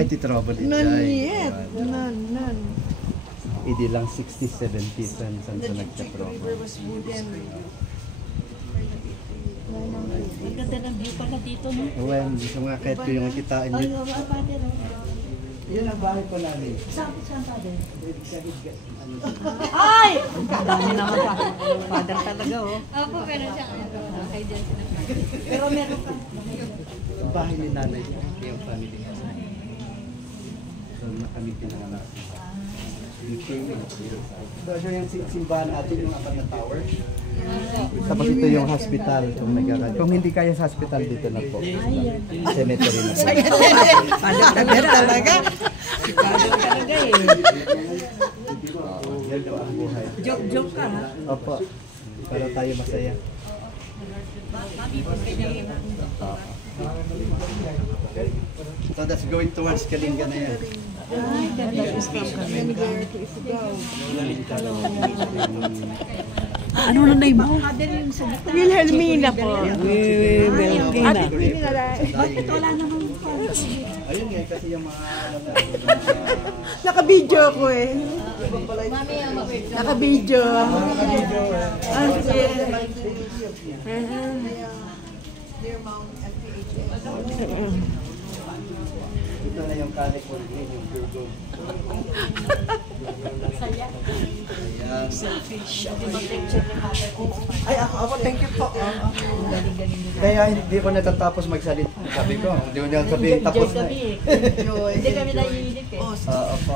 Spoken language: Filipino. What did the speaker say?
fight the trouble. None yet. None. Hindi lang 60-70 cents ang sa nagka-promo. Ang ganda ng view pala dito, no? Well, gusto nga kahit ko yung kitain Ay, nyo. Yan ang bahay ko namin. Saan father? Ay! Ang dami naman pa. Father talaga, oh. Opo, pero siya. Okay, dyan sila. Pero meron ka. Ang bahay ni nanay, yung family niya. So, kami pinanganak. So, yung simbahan natin, yung apat na tower. Tapos ito yung hospital. Kung hindi kaya sa hospital, dito na po. Cemetery na po. Father talaga. Father talaga, eh. Yan daw ang buhay. Joke ka, ha? Opo. Para tayo masaya. So that's going towards Kalinga na yan. Ano na name mo? Wilhelmina po. Wilhelmina. Bakit wala naman pa? Ayun nga, kasi yung mga... Naka-video ko eh. Naka-video. Ito na yung California, yung Virgo. Ay, ako, thank you po. Kaya hindi ko natatapos magsalita. Sabi ko, hindi ko niya sabihin tapos na. Hindi kami naiinip, eh. Opo.